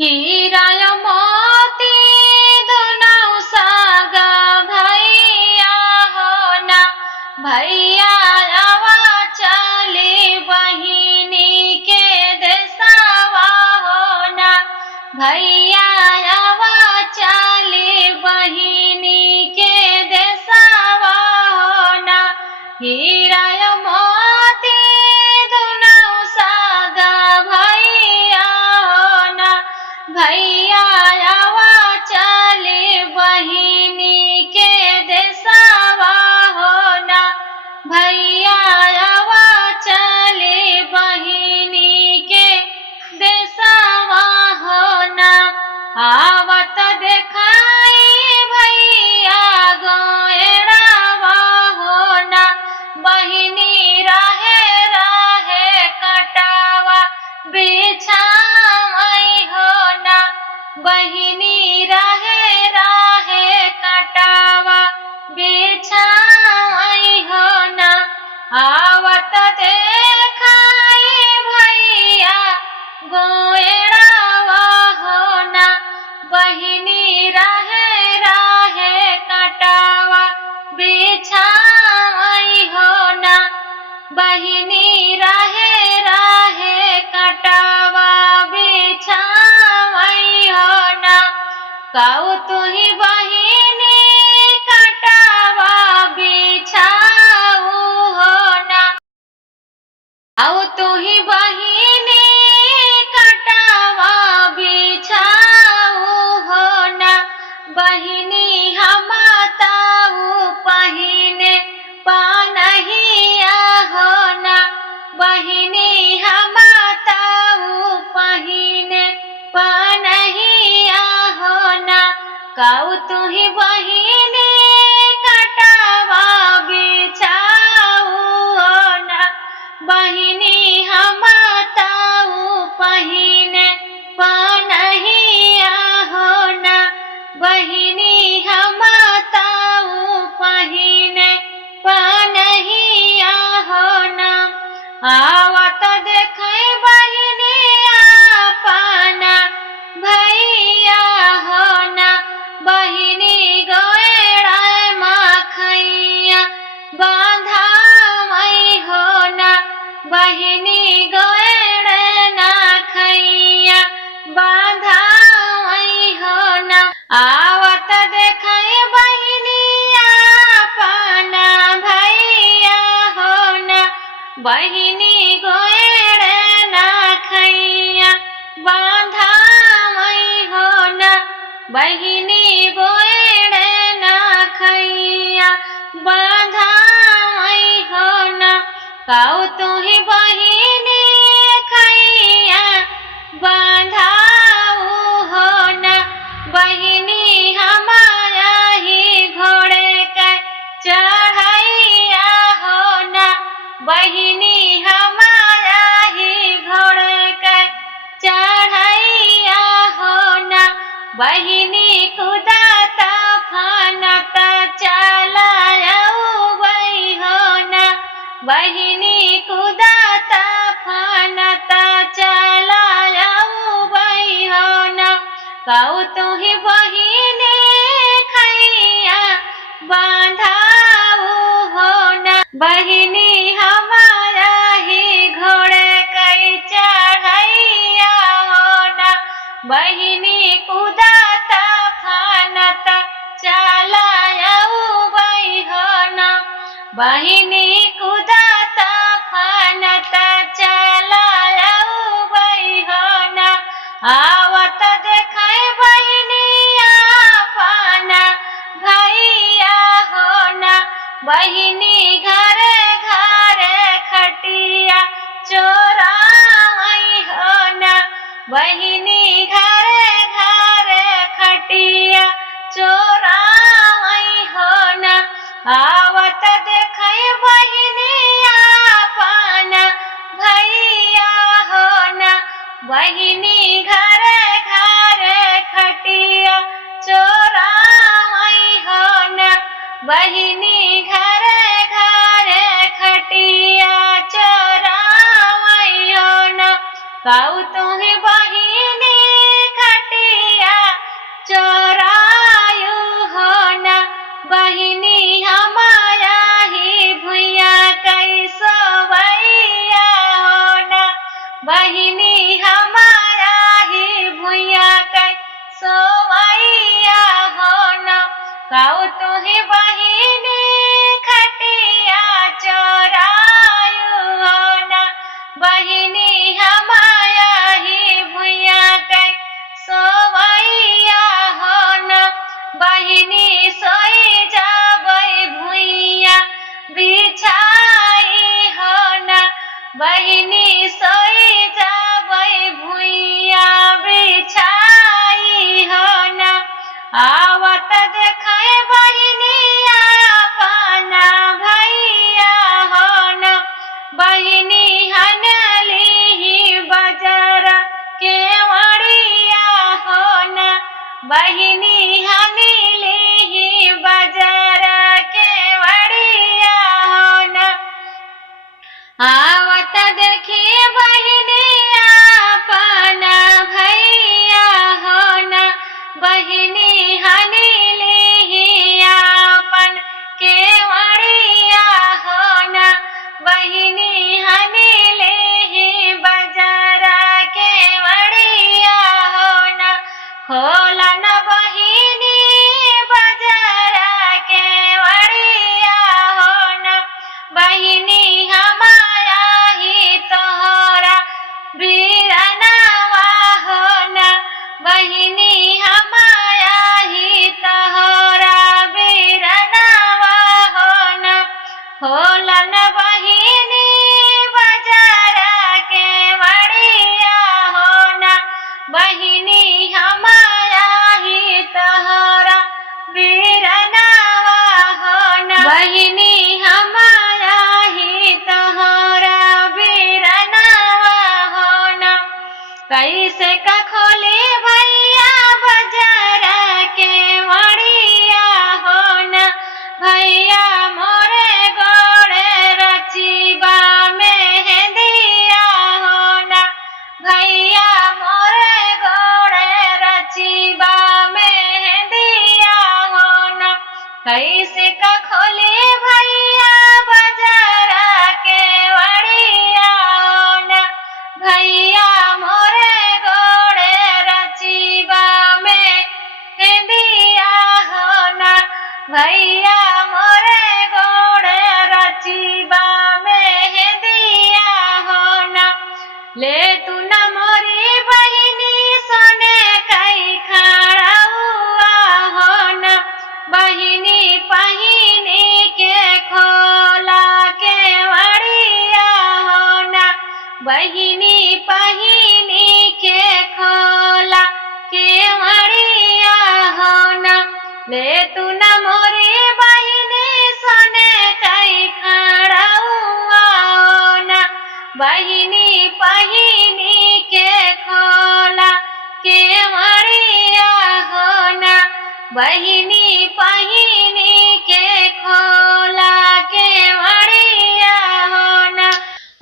हीरा मोती दुनौ सागा भैया हो ना, भैया आवा चली बहिनी के देसावा हो ना, भैया आवा चली बहिनी के देसावा हो ना। हीरा मोती दुनौ सागा भैया हो ना, भैया आवा चली बहिनी के देसावा हो ना, भैया आवा चली बहिनी के देसावा हो ना। आवत देखाई भैया गोएड़ावा हो ना, बहिनी राहे राहे कटावा बिछाई हो ना, बहिनी राहे राहे कटावा बिछाई हो ना। आवत देखाई भैया गोएड़ावा हो ना, बहिनी राहे राहे कटावा बिछाई हो ना, बहिनी राहे राहे कटावा बिछाई हो ना। काऊ तुही बहिनी कटावा बिछाऊ हो ना, आओ तुही बहिनी कटावा बिछाऊ हो ना, बहिनी हमताऊ पहिने पानहिया हो ना, बहिनी हमताऊ पहिने पानहिया हो ना। काऊ तुही बहिनी कटावा बिछाऊ हो ना, बहिनी हमताऊ पहिने पानहिया हो ना, बहिनी हमताऊ पहिने पानहिया हो ना। आवत देखे बहिनी आपना भैया हो ना, बहिनी गोएड़ा माखैया बांधाई हो ना, बहिनी गोएड़े ना खैया बांधाई हो ना। आवत देखाई बहिनी आपना भैया हो ना, बहिनी गोएड़े ना खैया बांधाई हो ना, बहिनी गोएड़े ना खैया बांधाई हो ना। काऊ तुही बहिनी खैया बांधाऊ हो ना, बहिनी हमारा ही घोड़े के चढ़ैया हो ना, बहिनी हमारा ही घोड़े के चढ़ैया हो ना। बहिनी कुदाता फानता चलाऊ बई हो ना, बहिनी कुदाता फानता चलाऊ बई हो ना। काऊ तुही बहिनी खैया बांधाऊ हो ना, बहिनी हमारा ही घोड़े कई चढ़ैया हो ना, बहिनी कुदाता फानता चलाऊ बई हो ना, बहिनी कुदाता फानता चलाऊ बई हो ना। आवत देखाई बहिनी आपना भैया हो ना, बहिनी घरे घरे खटिया चोराई हो ना, बहिनी घरे घरे खटिया चोराई हो ना। आवत देखाई बहिनी आपना भैया हो ना, बहिनी घरे घरे खटिया चोराई हो ना, बहिनी घरे घरे खटिया चोराई हो ना। काऊ तुही बहिनी बहिनी हमारा ही भुइया कै सोवैया हो न काऊ तुही बहिनी खटिया चोरायु हो न बहिनी हमारा ही भुइया कै सोवैया हो न बहिनी सोई जाबै भुइया बिछाई हो न बहिनी सोई जाबै भुइया बिछाई हो न आवत देखे बहिनी अपना भैया हो न बहिनी हनली बजर केवड़िया हो न बहिनी हनली बजर केवड़िया हो न आवत देखी बहिनी अपना भैया हो न बहिनी हनली अपन केवड़िया हो न बहिनी हनली बजर केवड़िया हो न खोला न बहिनी बजर केवड़िया हो न बहिनी हमारा ही तोहरा बीरनवा हो न बहिनी हमारा ही तोहरा बीरनवा हो न होला न बहिनी बजर केवड़िया हो न बहिनी हमारा ही तोहरा बीरनवा हो न बहिनी हमारा ही तोहरा बीरनवा हो न कैसे का खोले भैया बजर केवड़िया हो न भैया मोरे गोड़े रचिबा मेहंदिया हो न भैया मोरे गोड़े रचिबा मेहंदिया हो न कैसे का खोले भैया बजर केवड़िया हो न भैया मोरे गोड़े रचिबा मेहंदिया हो न भैया मोरे गोड़े रचिबा मेहंदिया हो न ले तू न मोरी बहिनी सोने कई खड़उआ हो न बहिनी पहिनी के खोला केवड़िया हो न बहिनी पहिनी के खोला केवड़िया हो न ले तू न मोरी बहिनी सोने कई खड़उआ हो न बहिनी पहिनी के खोला केवड़िया हो न बहिनी पहिनी के खोला केवड़िया हो न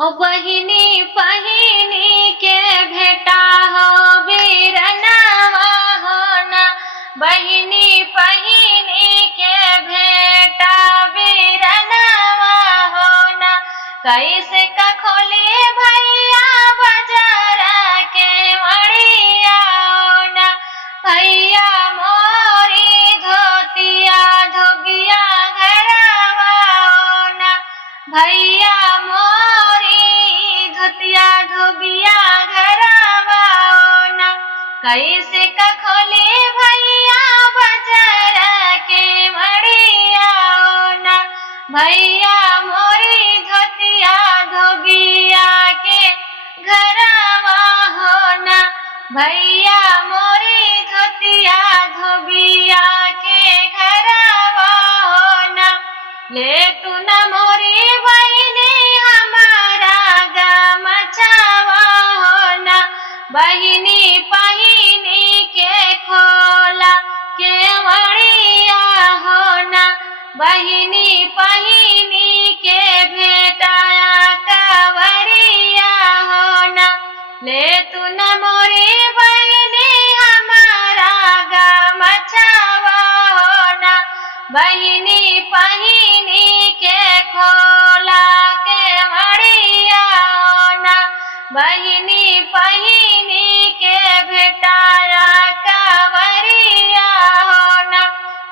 ओ बहिनी पहिनी के भेटा हो बीरनवा हो न बहिनी पहिनी के भेटा बीरनवा हो न कैसे का खोले भैया बजर केवड़िया हो न भैया मोरी धोतिया धोबिया घरवा हो न भैया मोरी धोतिया धोबिया घरवा हो न कैसे का खोले भैया बजर केवड़िया हो न भैया मोरी धोतिया धोबिया के घरवा हो न भैया मोरी धोतिया धोबिया के घरवा हो न ले तू न मोरी बहिनी हमारा गमछावा हो न बहिनी पहिनी के खोला केवड़िया हो न बहिनी पहिनी के भेटाया कवरिया हो न ले तू न मोरी बहिनी हमारा गमछावा हो न बहिनी पहिनी के खोला केवड़िया हो न बहिनी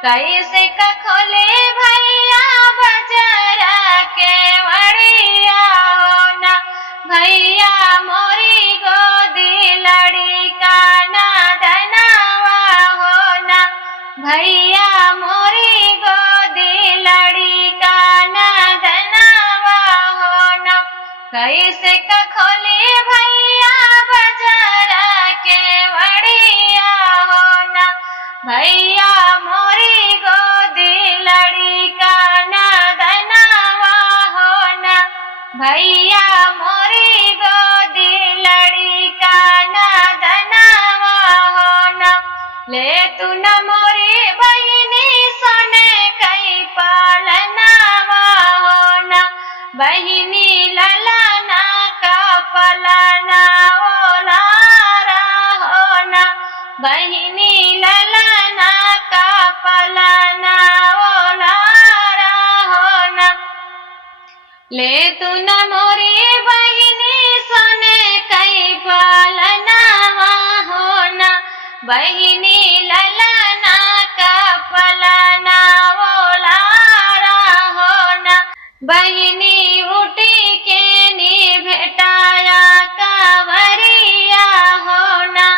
कैसे का खोले भैया बजरा के वड़िया हो ना, भैया मोरी गोदी लड़ी का ना धनवा हो ना, भैया मोरी गोदी लड़ी का ना धनवा हो ना, कैसे का खोले भैया बजरा के वड़िया हो ना, भैया मोरी गोदी लड़ी का ना धनवा हो ना, भैया मोरी गोदी लड़ी का ना धनवा हो ना, ले तू न मोरी बहिनी सोने कई पालनवा हो ना, बहिनी ललना का पलना ओलारा हो ना, बहिनी ललना का पलना ओलारा हो ना, ले तू न मोरी बहिनी सोने कई पालनवा हो ना, बहिनी ललना का पलना ओलारा हो ना, बहिनी उठी के नी भेटाया कावरिया हो ना,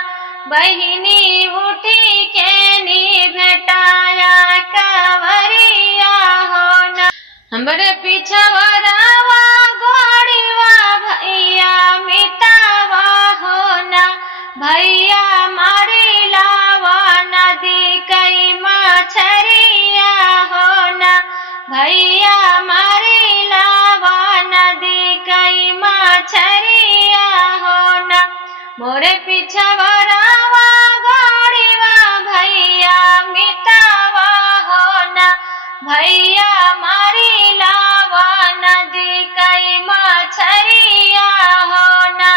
बहिनी उठी के नी भेटाया कावरिया हो ना, हमरे पिछवरावा घोड़ीवा भैया मितावा हो ना, भैया मारी लावा नदी कई मछरिया हो ना, भैया मारी लावा नदी कई मछरिया हो ना, मोरे पिछवरावा घोड़ीवा भैया मितावा हो ना, भैया मारी लावा नदी कई मछरिया हो ना,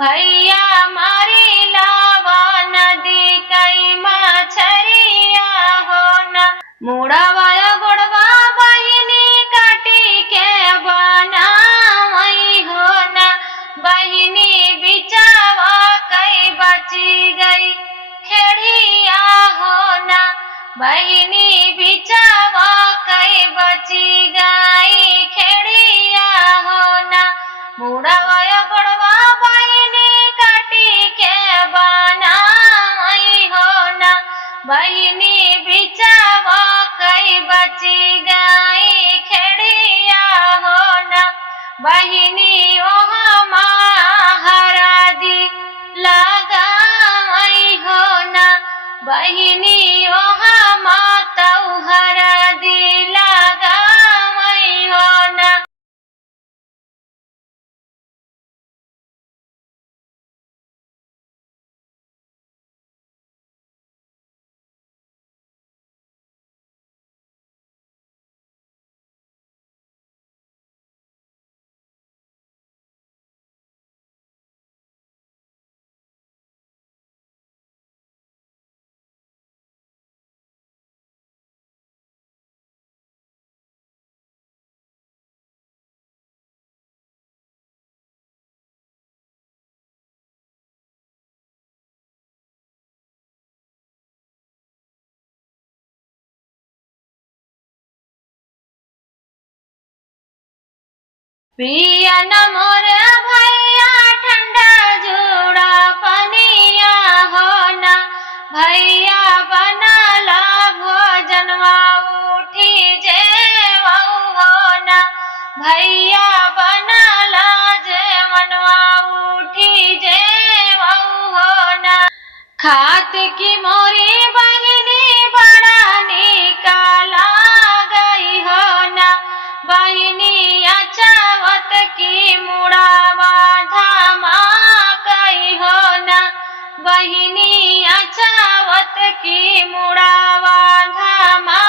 भैया मारी लावा नदी कई मछरिया हो ना, मुड़ावा गोड़वा बहिनी काटी के बनावई हो ना, बहिनी बिचावा कई बची गई खेड़िया हो ना, बहिनी बिचावा कई बची गई खेड़िया हो ना, मुड़ावा गोड़वा बहिनी काटी के बनावई हो ना, बहिनी बिचावा कई बची गई खेड़िया हो ना, बहिनी ओहा महारादी लगावई हो ना, बहिनी ओहा मातौ हरदी लगावई हो ना। पिया न मोर भैया ठंडा जोड़ा पनिया हो ना, भैया बनला भोजनवा उठी जेवऊ हो ना, भैया बनला जेवनवा उठी जेवऊ हो ना, खात की मोरी बहिनी बड़ा निकाला गई हो ना, बहिनी अचावत की मुड़ावा धामा गई हो ना, बहिनी अचावत की मुड़ावा धामा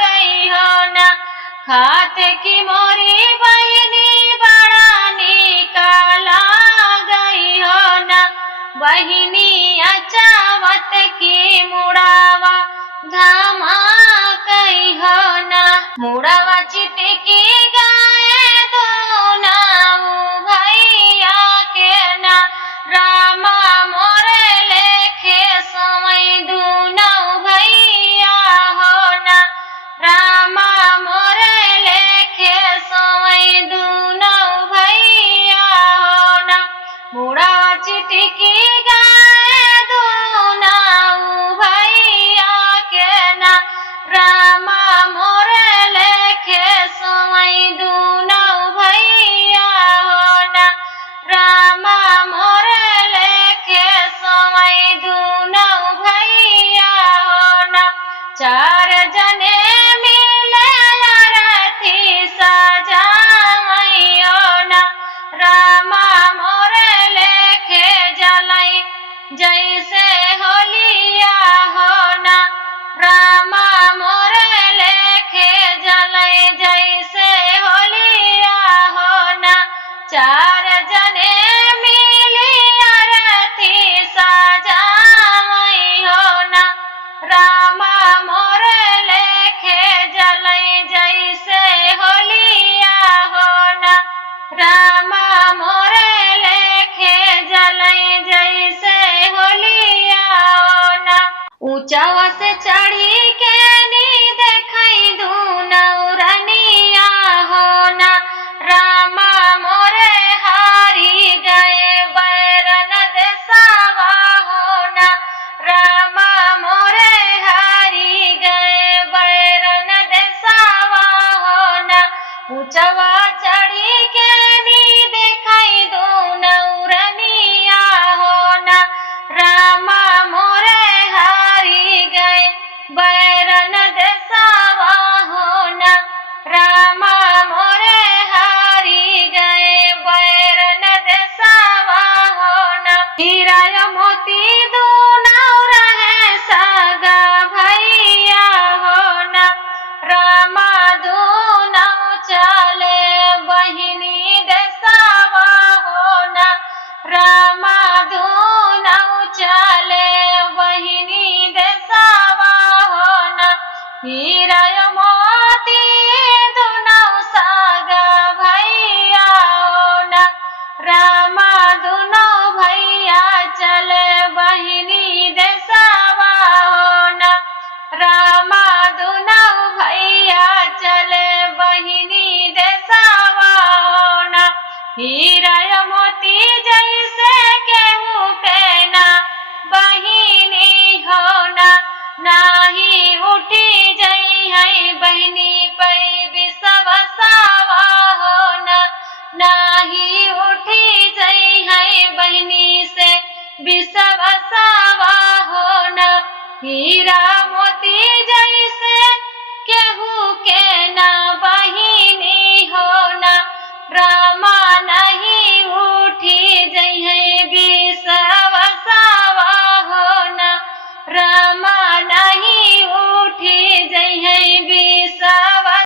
गई हो ना, खात की मोरी बहिनी बड़ा निकाला गई हो ना, बहिनी अचावत की मुड़ावा धामा गई हो ना, मुड़ावा चिटकी गाए दोनाऊ भैया के ना, रामा मोरे लेखे समय दूनाऊ भैया हो वही दोनों भैया हो ना। चार जने मिले आरती सजावई हो ना। रामा मोरे लेखे जलाई जैसे होलिया हो ना। रामा मोरे लेखे जलाई जैसे होलिया हो ना। चार जने मिली आरती सजावई हो ना। रामा मोरे लेखे जलाई जैसे होलिया हो ना। रामा मोरे लेखे जलाई जैसे होलिया हो ना। ऊंचावा से चढ़ी के नी देखई दूनौरनिया हो ना। रामा मोरे हारी गए बैरन देसावा हो ना। रामा मोरे हारी गए बैरन देसावा हो ना। ऊंचवा चढ़ी के नी देखई दूनौरनिया हो ना। रामा मोरे हारी गए बैरन देसावा हो ना। रामा मोरे हारी गए बैरन देसावा हो ना। हीरा मोती दोनों रहे सगा भैया हो ना। रामा दोनों चले बहिनी देसावा हो ना। रामा दोनों चले बहिनी देसावा हो ना। हीरा मोती दोनों सगा भैया हो ना। रामा दोनों भैया चले बहिनी देसावा हो ना। रामा दोनों भैया चले बहिनी देसावा हो ना। हीरा मोती जैसे केहू के ना बहिनी हो ना। नाही उठी जई है बहिनी पै विसवसावा हो ना। नाही उठी जई है बहिनी से विसवसावा हो ना। हीरा मोती जैसे केहू के